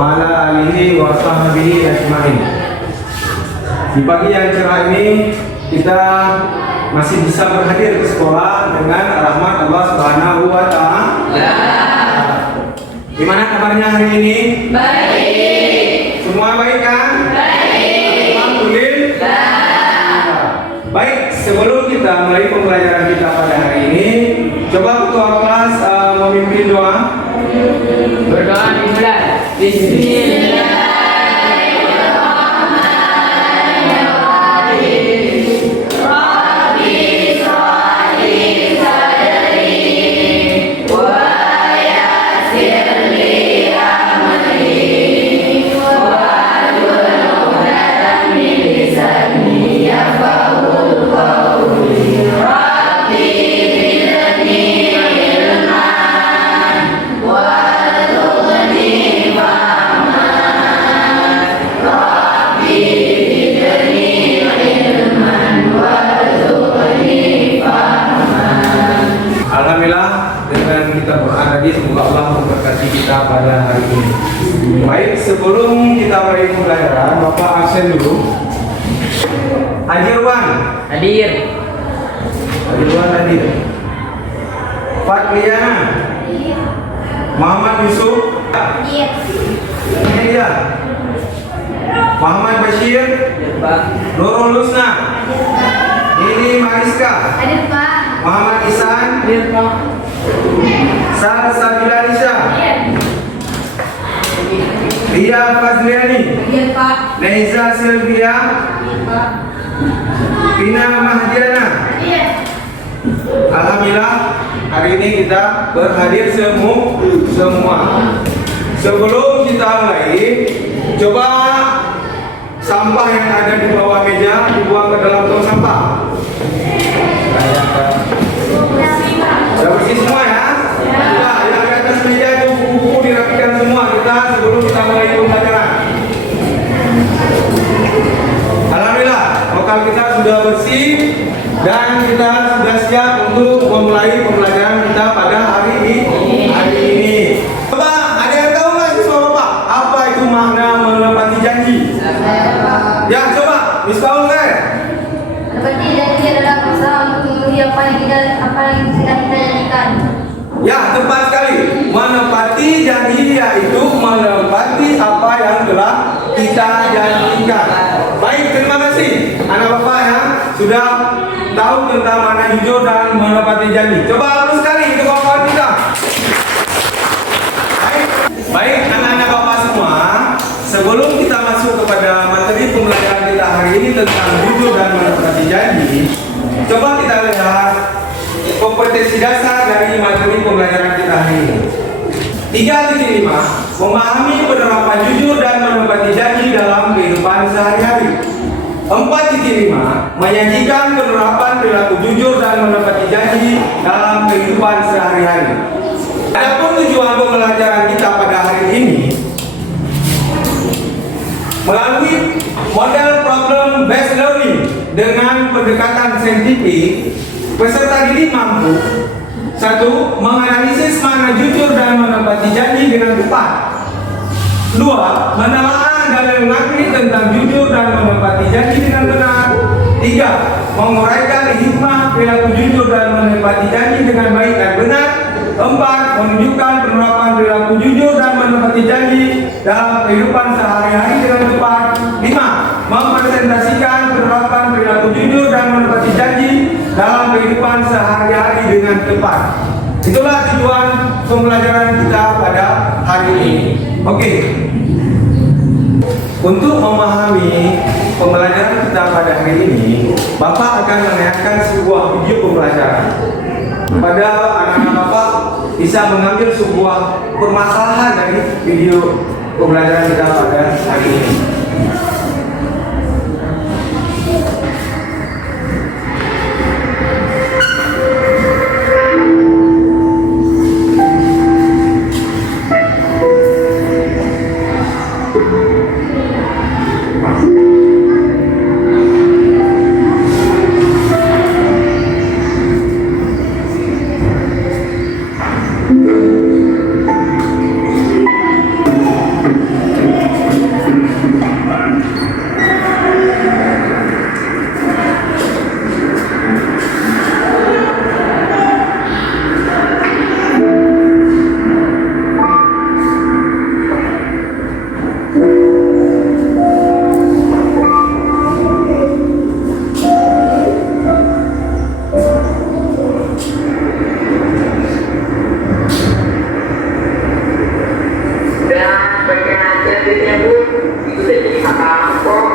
wa ala alihi wa sahbihi ajma'in. Di pagi yang cerah ini kita masih bisa berhadir di sekolah dengan rahmat Allah Subhanahu wa taala. Gimana kabarnya hari ini? Baik. Semua baik kan? Baik. Alhamdulillah. Baik, sebelum kita mulai pembelajaran kita pada hari ini, coba ketua kelas memimpin doa. Berdoa dimulai. Bismillah. Semoga Allah memberkati kita pada hari ini. Baik, sebelum kita mulai pembelajaran, Bapak absen dulu. Hadir Wan. Hadir. Hadir Wan hadir. Fatliana. Muhammad Yusuf. Hadir. Ini dia. Muhammad Bashir. Pak. Nurul Lusna. Ini Mariska. Hadir Pak. Muhammad Ihsan. Hadir Pak. Sar Sabila Nisha. Ria Fazliani. Hadir Pak. Neiza Sylvia. Pina Mahdiana. Hadir. Alhamdulillah hari ini kita berhadir semua. Sebelum kita mulai, coba sampah yang ada di bawah meja dibuang ke dalam tong sampah. Sudah bersih semua ya? Sudah, yang di atas meja itu buku-buku dirapikan semua kita sebelum kita mulai pembelajaran. Alhamdulillah, lokal kita sudah bersih dan kita sudah siap untuk memulai pembelajaran kita pada hari ini. Coba, ada yang tahu nggak siswa Bapak? Apa itu makna menepati janji? Ya, coba, Miftahul Khair. Menepati janji adalah berusaha untuk memenuhi apa yang sudah kita janjikan. Ya, tepat sekali. Menepati janji yaitu menepati apa yang telah kita janjikan. Baik, terima kasih anak bapak yang sudah tahu tentang makna jujur dan menepati janji. Coba halus sekali untuk kawan-kawan kita. Baik, anak-anak bapak semua, sebelum kita masuk kepada materi pembelajaran kita hari ini tentang jujur dan menepati janji, coba kita lihat kompetensi dasar dari materi pembelajaran kita hari ini. 3.5 memahami penerapan jujur dan menepati janji dalam kehidupan sehari-hari. 4.5 menyajikan penerapan perilaku jujur dan menepati janji dalam kehidupan sehari-hari. Adapun tujuan pembelajaran kita pada hari ini melalui model problem based learning dengan pendekatan saintifik, peserta didik mampu 1. Menganalisis makna jujur dan menepati janji dengan tepat. 2. Menelaah dan mengakui tentang jujur dan menepati janji dengan benar. 3. Menguraikan hikmah perilaku jujur dan menepati janji dengan baik dan benar. 4. Menunjukkan penerapan perilaku jujur dan menepati janji dalam kehidupan sehari-hari dengan tepat. 5. Mempresentasikan penerapan perilaku jujur dan menepati janji dalam kehidupan sehari-hari dengan tepat. Itulah tujuan pembelajaran kita pada hari ini. Oke. Untuk memahami pembelajaran kita pada hari ini, Bapak akan menayangkan sebuah video pembelajaran. Pada anak-anak Bapak bisa mengambil sebuah permasalahan dari video pembelajaran kita pada hari ini. duitnya Bu, itu udah jadi hak kamu kok.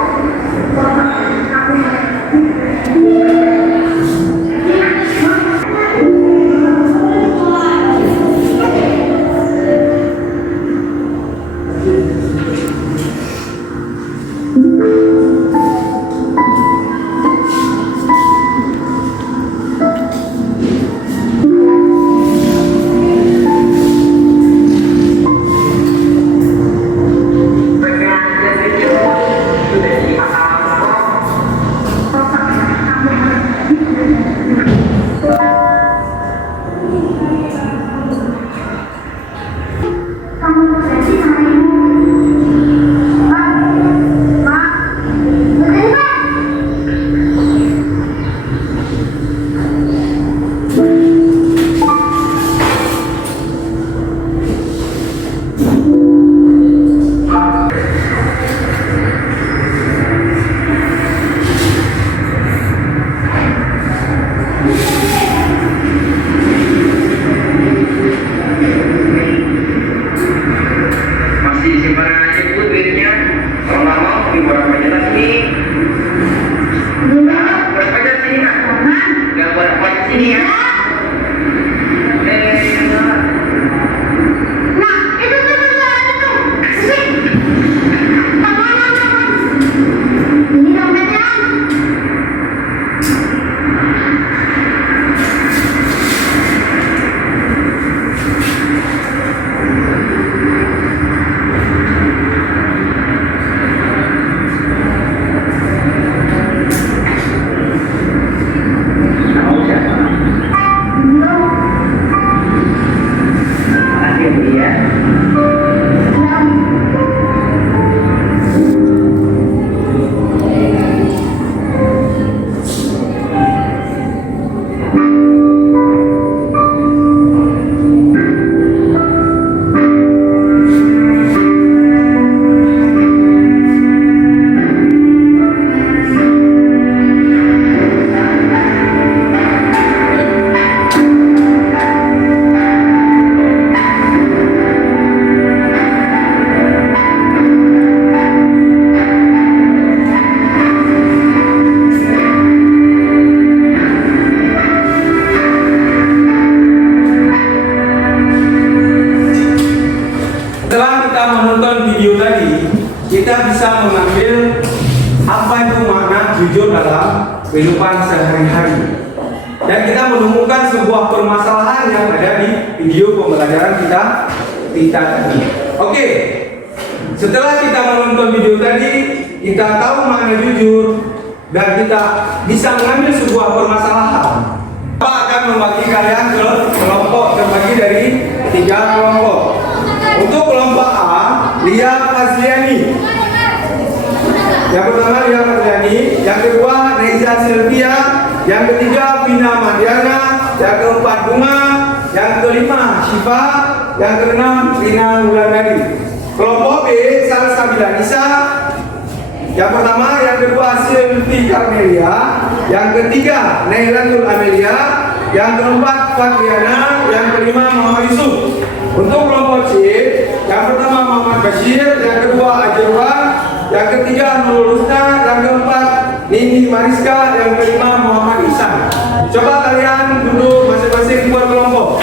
Masih simpan aja Bu duitnya. Kalau nggak mau, dibuat aja sini. Nah, buat aja sini nak. Nggak buat apa di sini ya. Setelah kita menonton video tadi, kita bisa mengambil apa itu makna jujur dalam kehidupan sehari-hari. Dan kita menemukan sebuah permasalahan yang ada di video pembelajaran kita tadi. Oke, setelah kita menonton video tadi, kita tahu makna jujur dan kita bisa mengambil sebuah permasalahan. Pak akan membagi kalian ke kelompok terbagi dari 3 kelompok. Untuk kelompok A, Lia Fazliani. Yang pertama Lia Fazliani, yang kedua Reza Sylvia, yang ketiga Vina Madiana, yang keempat Bunga, yang kelima Syifa, yang keenam Rina Wulandari. Kelompok B, Salsabila Nisa. Yang pertama, yang kedua Sylvie Carmelia, yang ketiga Nailatul Amelia, yang keempat Fatriana, yang kelima Muhammad Yusuf. Untuk kelompok C, yang pertama Muhammad Bashir, yang kedua Ajarwan, yang ketiga Nurul Husna, yang keempat Nindi Mariska, yang kelima Muhammad Ihsan. Coba kalian duduk masing-masing buat kelompok.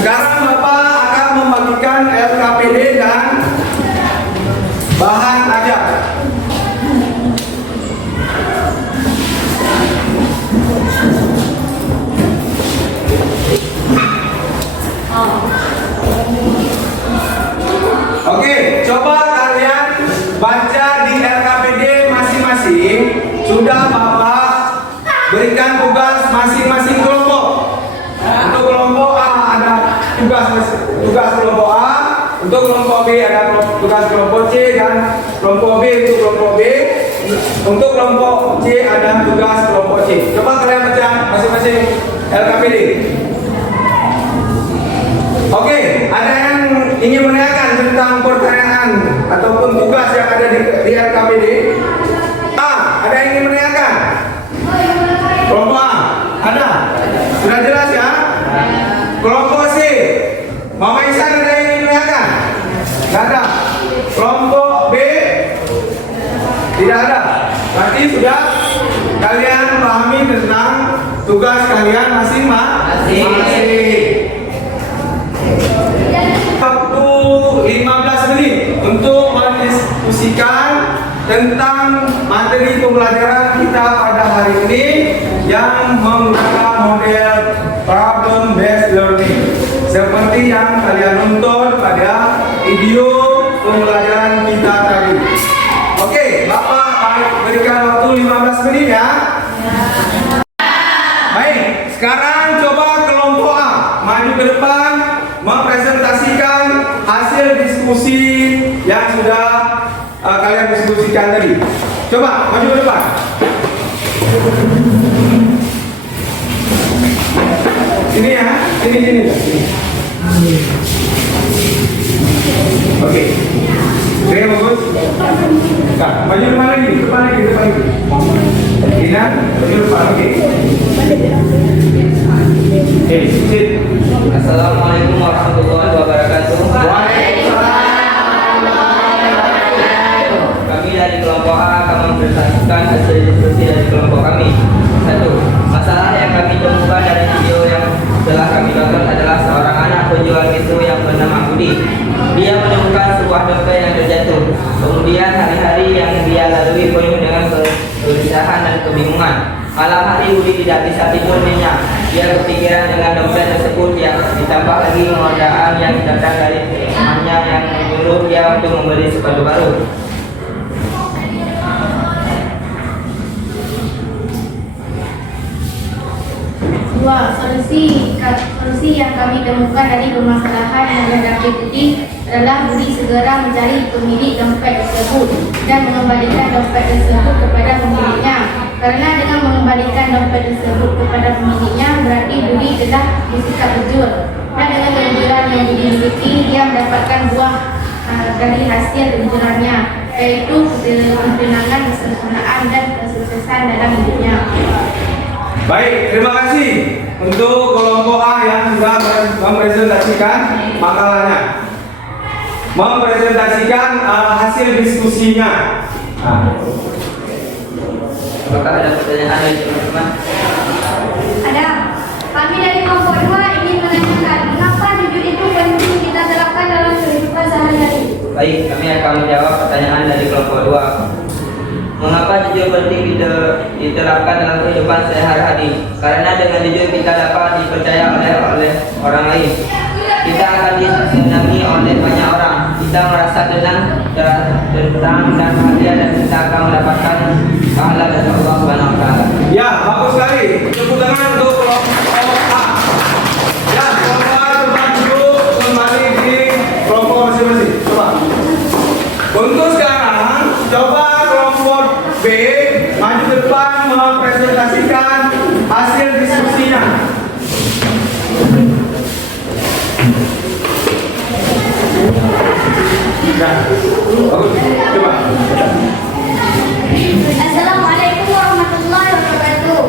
Sekarang Bapak akan membagikan LKPD dan bahan ajar. Oke, coba kalian baca di LKPD masing-masing. Sudah Bapak berikan tugas masing-masing kelompok. Untuk kelompok A ada tugas kelompok A, untuk kelompok B ada tugas kelompok C, dan kelompok B untuk kelompok B. Untuk kelompok C ada tugas kelompok C. Coba kalian baca masing-masing LKPD. Oke, ada yang ingin menanyakan tentang pertanyaan ataupun tugas yang ada di RKPD? A. Ada yang ingin menanyakan? Kelompok A. Ada? Sudah jelas ya? Kelompok C. Mama Isan ada yang ingin menanyakan? Tidak ada. Kelompok B. Tidak ada. Berarti sudah kalian pahami tentang tugas kalian masing-masing. Waktu 15 menit untuk mendiskusikan tentang materi pembelajaran kita pada hari ini yang menggunakan model problem based learning seperti yang kalian nonton pada video pembelajaran kita tadi. Oke, Bapak berikan waktu 15 menit ya. Baik, sekarang coba kelompok A maju ke depan mempresentasikan hasil diskusi yang sudah kalian diskusikan tadi. Coba maju ke depan. Sini ya, sini. Oke. Oke, bagus. Nah, maju depan lagi. Ina, maju depan lagi. Sit. Assalamualaikum warahmatullahi wabarakatuh. Kami dari kelompok A akan mempresentasikan hasil diskusi dari kelompok kami. 1. Masalah yang kami temukan dari video yang telah kami tonton adalah seorang anak penjual pisau yang bernama Budi. Dia menemukan sebuah dompet yang terjatuh. Kemudian hari-hari yang dia lalui penuh dengan kegelisahan dan kebingungan. Malam hari Budi tidak bisa tidur nyenyak. Dia kepikiran dengan dompet tersebut yang ditambah lagi godaan yang datang dari temannya yang menyuruh dia untuk membeli sepatu baru. Dua, solusi yang kami temukan dari permasalahan yang dihadapi Budi adalah Budi segera mencari pemilik dompet tersebut dan mengembalikan dompet tersebut kepada pemiliknya. Karena dengan mengembalikan dompet tersebut kepada pemiliknya berarti Budi telah bersikap jujur. Dan dengan kejujuran yang Budi miliki, dia mendapatkan buah dari hasil kejujurannya, yaitu ketenangan, kesempurnaan dan kesuksesan dalam hidupnya. Baik, terima kasih untuk kelompok A yang sudah mempresentasikan makalahnya, mempresentasikan hasil diskusinya. Apakah ada pertanyaan dari teman-teman? Ada. Kami dari kelompok 2 ingin menanyakan mengapa jujur itu penting kita terapkan dalam kehidupan sehari-hari. Baik, kami akan menjawab pertanyaan dari kelompok 2. Mengapa jujur penting diterapkan dalam kehidupan sehari-hari? Karena dengan jujur kita dapat dipercaya oleh orang lain. Kita akan disenangi oleh banyak orang. Kita merasa tenang dan bahagia dan kita akan mendapatkan pahala dari Allah Subhanahu wa taala. Ya, bagus sekali. Tepuk tangan untuk kelompok A. Ya, kelompok A coba duduk kembali di kelompok masing-masing. Coba. Untuk sekarang, coba kelompok B maju depan mempresentasikan hasil diskusinya. Ya, bagus. Coba. Assalamualaikum warahmatullahi wabarakatuh.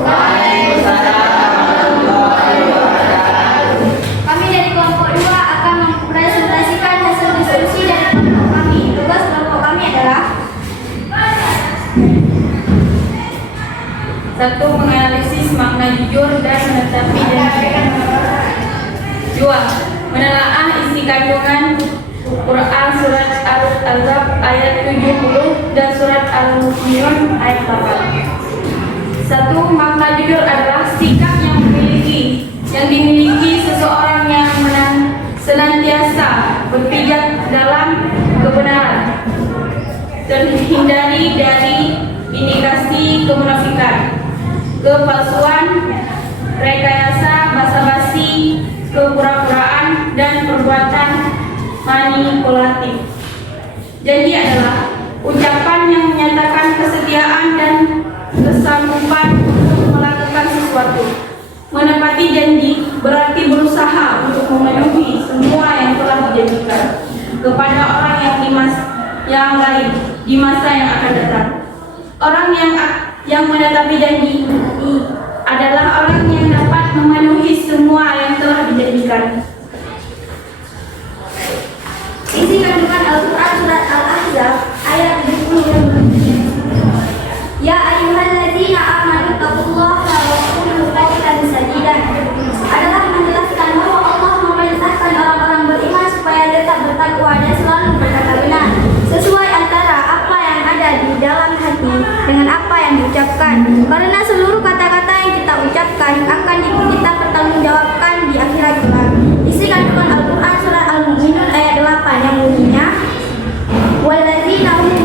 Kami dari kelompok 2 akan mempresentasikan hasil diskusi dari kelompok kami. Tugas kelompok kami adalah 1. Menganalisis makna jujur dan menetapi janji. 2. Menelaah isi kandungan Quran surat Al-Ahzab ayat 70 dan surat Al-Mu'minun ayat 8. 1. Makna jujur adalah sikap yang dimiliki seseorang yang senantiasa berpijak dalam kebenaran, terhindari dari indikasi kemunafikan, kepalsuan, rekayasa, basa-basi, kepura-puraan, dan perbuatan manipulatif. Janji adalah ucapan yang menyatakan kesetiaan dan kesanggupan untuk melakukan sesuatu. Menepati janji berarti berusaha untuk memenuhi semua yang telah dijanjikan kepada orang yang lain di masa yang akan datang. Orang yang menetapi janji ini adalah orang yang dapat memenuhi semua yang telah dijanjikan. Isi kandungan Al-Quran surat Al-Ahzab ayat 70 yang berbunyi, Ya ayyuhalladzina amanu taqullaha wa qulu qawlan sadidan, adalah menjelaskan bahwa Allah memerintahkan orang-orang beriman supaya tetap bertakwa dan selalu berkata benar, sesuai antara apa yang ada di dalam hati dengan apa yang diucapkan, karena seluruh kata-kata yang kita ucapkan akan kita pertanggungjawabkan di akhirat kelak. Isi kandungan Al-Quran surat Al-Mu'minun ayat 8 yang bunyinya, Walladzina hum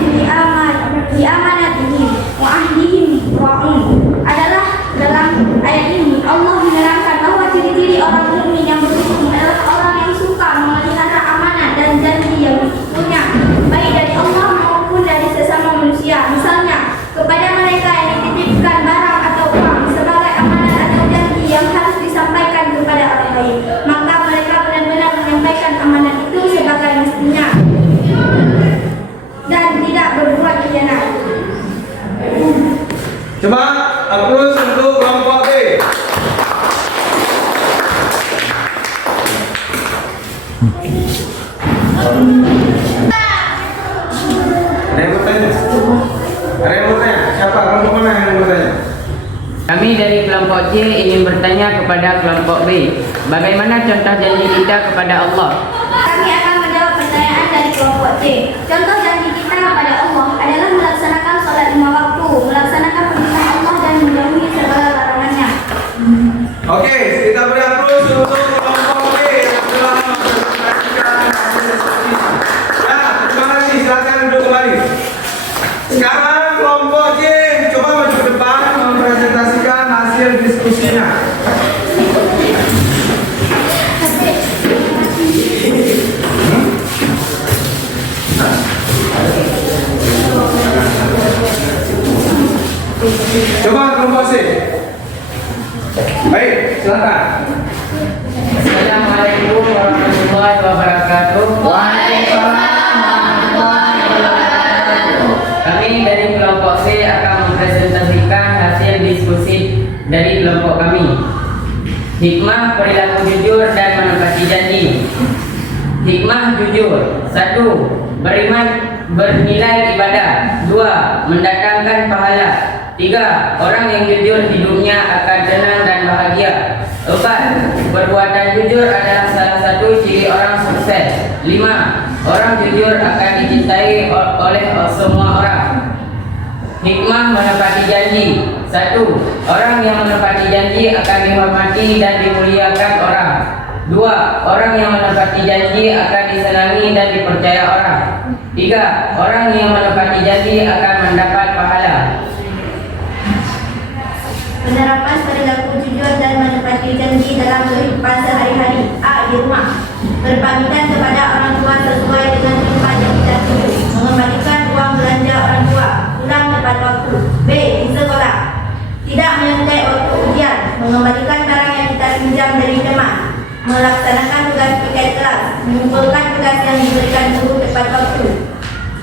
bi amanatihim wa ahdihim ra'un, adalah dalam ayat ini Allah menerangkan bahwa ciri-ciri orang mukmin yang berhukum adalah orang yang suka memelihara amanat dan janji yang punya, baik dari Allah maupun dari sesama manusia. Misalnya, kepada mereka yang dititipkan barang atau uang sebagai amanat atau janji yang harus disampaikan kepada orang lain, maka mereka benar-benar menyampaikan amanat itu sebagai mestinya dan tidak berbuat khianat. Coba approach untuk kelompok B. Ada yang bertanya? Ada yang bertanya? Siapa? Kelompok mana yang bertanya? Kami dari kelompok C ingin bertanya kepada kelompok B, bagaimana contoh janji kita kepada Allah? Kami akan menjawab pertanyaan dari kelompok C. Contoh janji kita kepada Allah adalah melaksanakan sholat 5 waktu, melaksanakan perintah Allah dan menjauhi segala larangannya. Oke, kita beri approach untuk kelompok B yang telah mempresentasikan hasil diskusi. Ya, terima kasih. Silakan duduk kembali. Sekarang kelompok C coba maju ke depan mempresentasikan hasil diskusinya. Coba kelompok C. Baik, silakan. Assalamualaikum warahmatullahi wabarakatuh. Kami dari kelompok C akan mempresentasikan hasil diskusi dari kelompok kami. Hikmah perilaku jujur dan menepati janji. Hikmah jujur. 1. Beriman bernilai ibadah. 2. Mendatangkan pahala. 3. Orang yang jujur hidupnya akan tenang dan bahagia. 4. Perbuatan jujur adalah salah satu ciri orang sukses. 5. Orang jujur akan dicintai oleh semua orang. Hikmah menepati janji. 1. Orang yang menepati janji akan dihormati dan dimuliakan orang. 2. Orang yang menepati janji akan disenangi dan dipercaya orang. 3. Orang yang menepati janji akan mendapat pahala. Penerapan perilaku jujur dan menepati janji dalam kehidupan sehari-hari. A. Di rumah, berpamitan kepada orang tua sesuai dengan perintah yang dijatuhi, mengembalikan uang belanja orang tua, pulang tepat waktu. B. Di sekolah, tidak menyuntai waktu ujian, mengembalikan barang yang kita pinjam dari teman, melaksanakan tugas piket kelas, mengumpulkan tugas yang diberikan guru tepat waktu.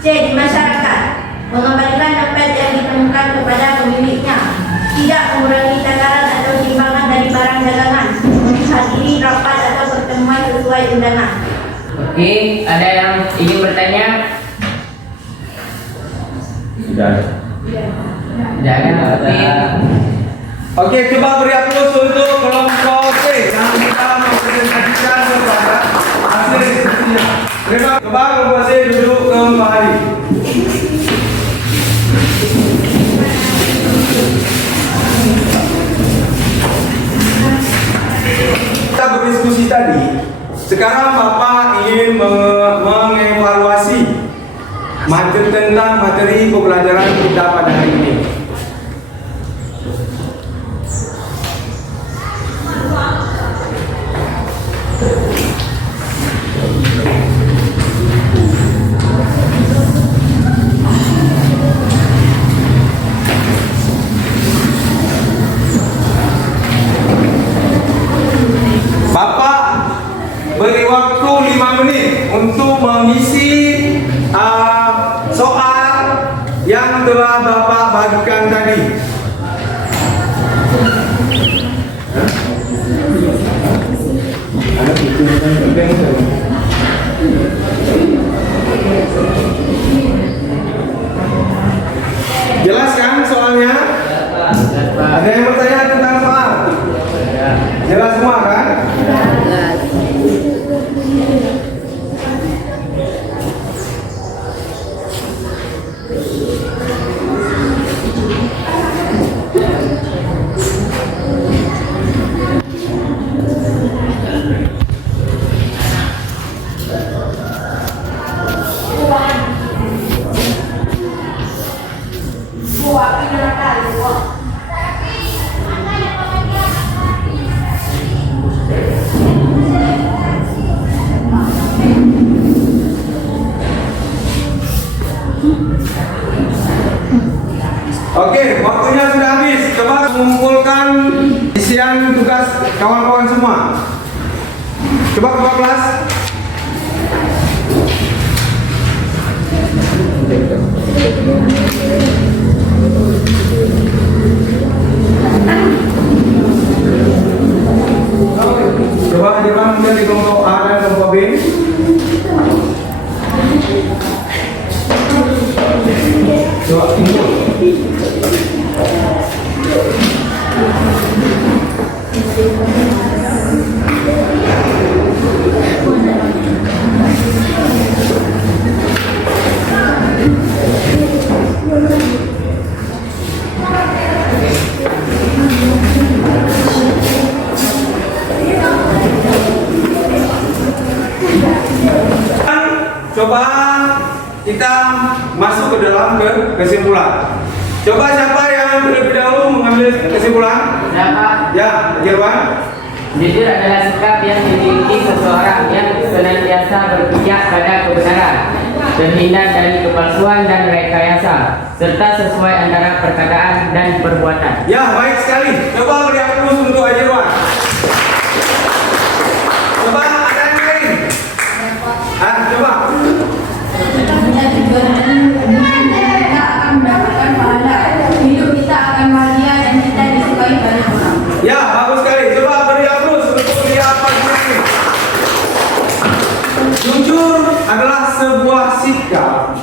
C. Di masyarakat, mengembalikan dompet yang ditemukan kepada pemiliknya, tidak mengurangi takaran atau timbangan dari barang dagangan, menghadiri rapat atau pertemuan sesuai undangan. Oke, ada yang ingin bertanya? Sudah ada. Tidak ada. Oke. Oke, coba beri applaus untuk kelompok C yang kita mempresentasikan kepada hasil diskusinya. Terima kasih. Coba kelompok C duduk kembali. Kita berdiskusi tadi. Sekarang Bapak ingin mengevaluasi tentang materi pembelajaran kita pada hari ini. Oke, waktunya sudah habis. Coba mengumpulkan isian tugas kawan-kawan semua. Coba keluar kelas. Coba ajukan mungkin di kelompok A dan kelompok B. Coba kumpul. Coba kita masuk ke dalam kesimpulan. Coba siapa yang terlebih dahulu mengambil kesimpulan? Dapat. Ya, Jerwan. Jujur adalah sikap yang dimiliki seseorang yang senantiasa berpijak pada kebenaran, terhindar dari kepalsuan dan rekayasa, serta sesuai antara perkataan dan perbuatan. Ya, baik sekali. Coba beri aplaus untuk Jerwan. Coba ada yang lain? Coba. Punya tujuan dan kita akan mendapatkan pahala. Hidup kita akan bahagia dan kita disukai banyak orang. Ya, bagus sekali. Coba beri aplaus untuk dia apa ini. Jujur adalah sebuah sikap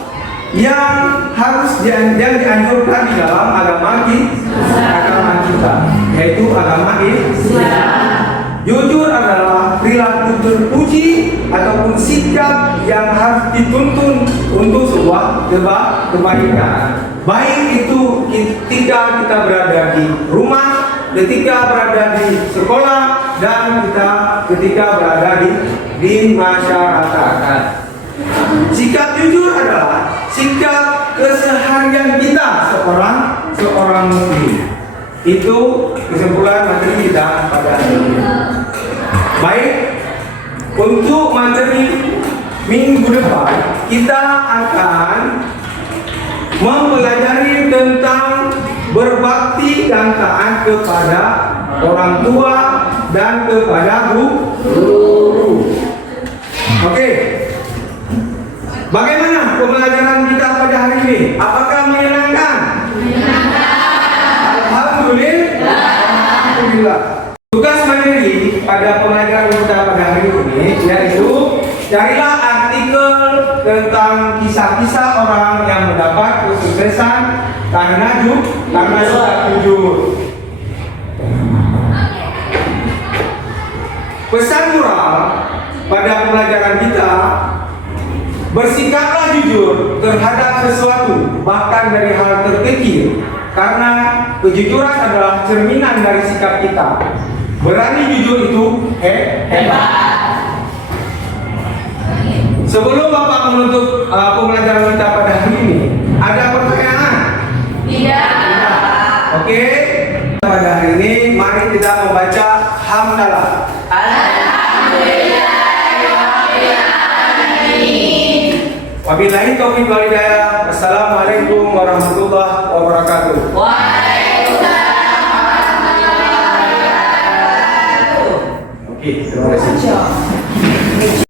yang harus dianjurkan di dalam agama kita, yaitu agama Islam. Jujur adalah perilaku terpuji ataupun sikap yang harus dituntun untuk sebuah kebaikan. Baik itu ketika kita berada di rumah, ketika berada di sekolah, dan ketika berada di masyarakat. Sikap jujur adalah sikap keseharian kita seorang muslim. Itu kesimpulan materi kita pada hari ini. Baik, untuk materi minggu depan kita akan mempelajari tentang berbakti dan taat kepada orang tua dan kepada guru. Oke. Bagaimana pembelajaran kita pada hari ini? Apakah menyenangkan? Alhamdulillah. Tugas mandiri pada pembelajaran kita pada hari ini yaitu carilah artikel tentang kisah-kisah orang yang mendapat kesuksesan karena sikap jujur. Pesan moral pada pembelajaran kita, bersikaplah jujur terhadap sesuatu, bahkan dari hal terkecil, karena kejujuran adalah cerminan dari sikap kita. Berani jujur itu hebat. Sebelum Bapak menutup pembelajaran kita pada hari ini, ada pertanyaan? Tidak. Oke. Pada hari ini, mari kita membaca hamdalah. Wabillahi taufiq wal hidayah. Wassalamualaikum warahmatullahi wabarakatuh. Waalaikumsalam warahmatullahi wabarakatuh. Oke, terima kasih.